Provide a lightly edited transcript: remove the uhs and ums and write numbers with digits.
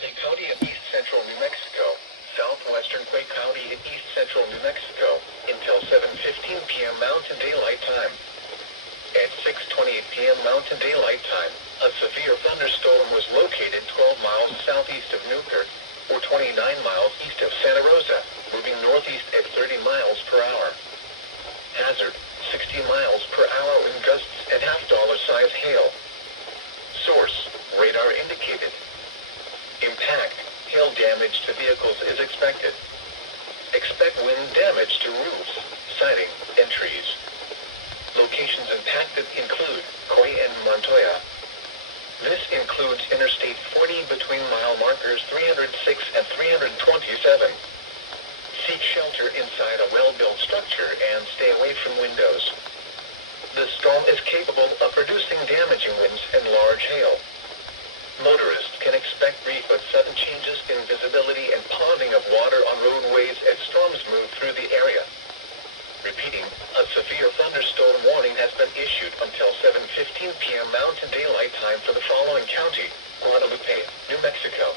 Quay County in east central New Mexico, southwestern Quay County in east central New Mexico, until 7:15 p.m. Mountain Daylight Time. At 6:28 p.m. Mountain Daylight Time, a severe thunderstorm was located 12 miles southeast of Newkirk, or 29 miles east of Santa Rosa, moving northeast at 30 miles per hour. Hazard, 60 miles per hour wind gusts and half-dollar size hail. Source, radar indicated. Impact, hail damage to vehicles is expected. Expect wind damage to roofs, siding, and trees. Locations impacted include Coy and Montoya. This includes Interstate 40 between mile markers 306 and 327. Seek shelter inside a well-built structure and stay away from windows. The storm is capable of producing damaging winds and large hail. Motorists can expect brief but sudden changes in visibility and ponding of water on roadways as storms move through the area. Repeating, a severe thunderstorm warning has been issued until 7:15 p.m. Mountain Daylight Time for the following county: Guadalupe, New Mexico,